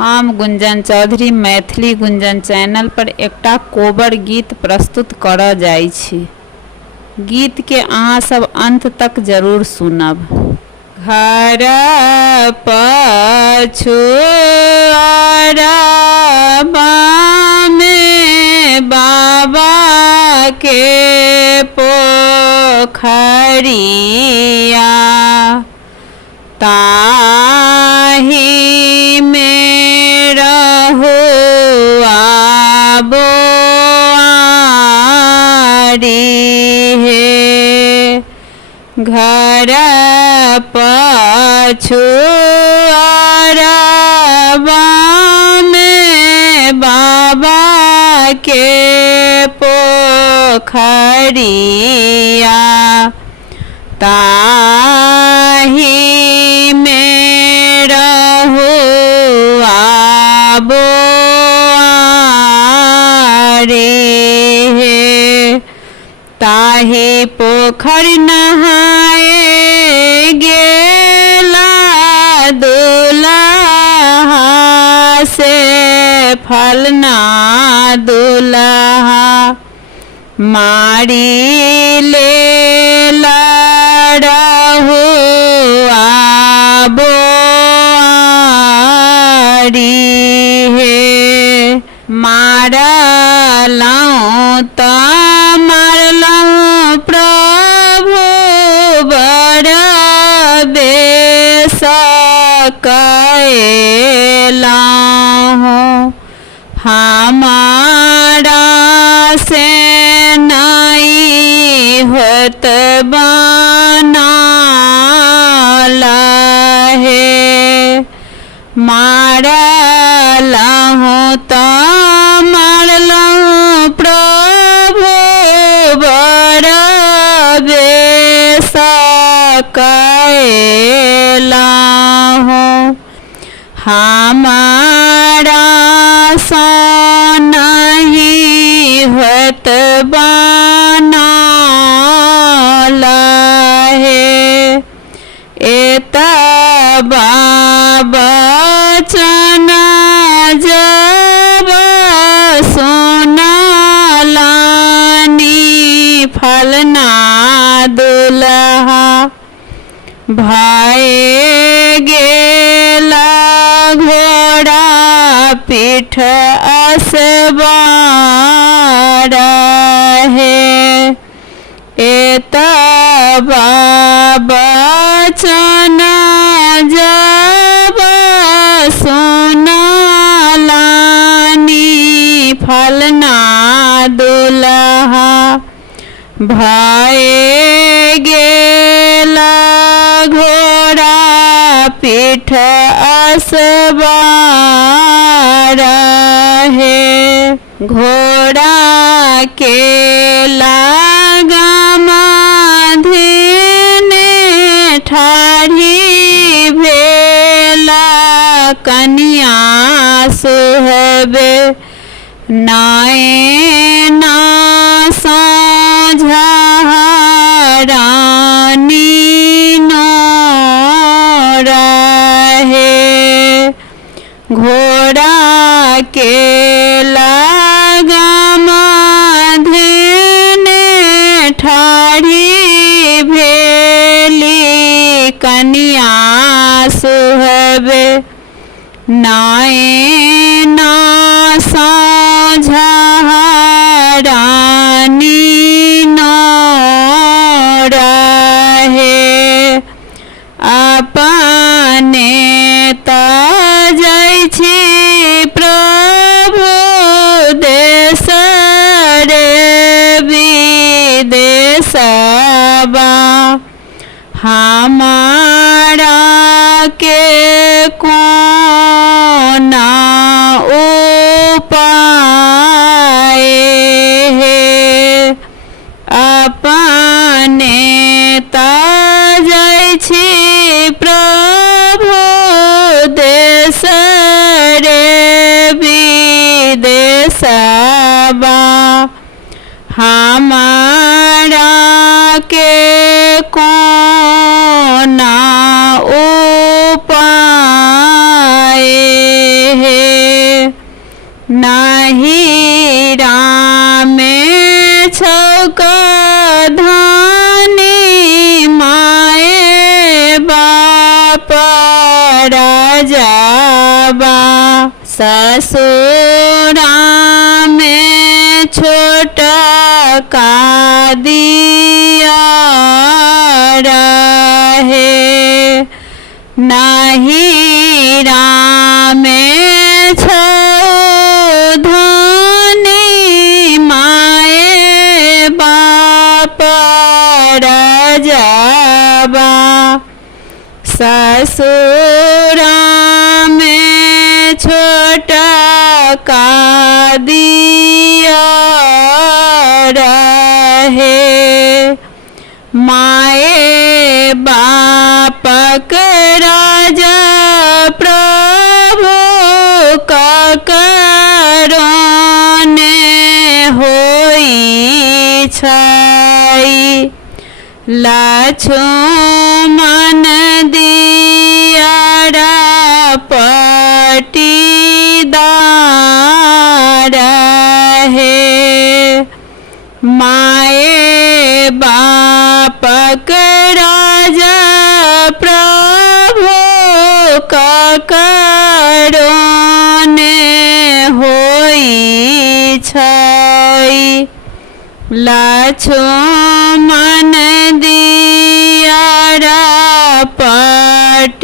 हम गुंजन चौधरी मैथिली गुंजन चैनल पर एकटा कोबर गीत प्रस्तुत करऽ जाइ छी। गीत के अहाँ सब अंत तक जरूर सुनब। घर पछुआरबा में बाबा के पोखरिया, ताही में रहुआ बोआरी है। घर पछुआरबा में बाबा के पोखरिया, ताही में रहुआ बोआरी है। ताही पोखर नहाए गेला दुल्हा से फलना दुल्हा, मारी ले रहुआ बोआरी है। मारलौं त मारलौं प्रभु बर बेस कएलहुँ, हमारा से नहीं होत बनल है। मारलहुँ त मारलहुँ प्रभु बर बेस कएलहुँ, हमारा सा नहीं होत बनल है। एतबा बचन जब सुनलनि फलना दुल्हा, भए गेला घोड़ा पीठ असवार है। एतबा बचन जब सुनलनि फलना दुल्हा, भए गेला घोड़ा पीठ असवार है। घोड़ा के लगामा धीने ठाढ़ी भेला कन्या सुहबे, नयन साझारानी नोरा है। घोड़ा के लगामा धीने ठाढ़ी भेली कन्या सुहबे, नयन साझारानी नोरा है। अपने तजै छी प्रभु देश रे विदेशबा, हमारा के कोना उपाय है। अपने तजै छी प्रभु देश रे विदेशबा, हमारा के कोना उपाय है। ससुरा में छोटा का दिया रहे, नहीं राम छो धनी माए बाप रजबा, ससुरा में छोटा का दिया रहे, माए बापक राजा प्रभु का करोने होई छाई, लक्ष्मण दियारा पटीदार है, माए बापक राजा प्रभु का करोने होई छाई, लक्ष्मण दियारा पटीदार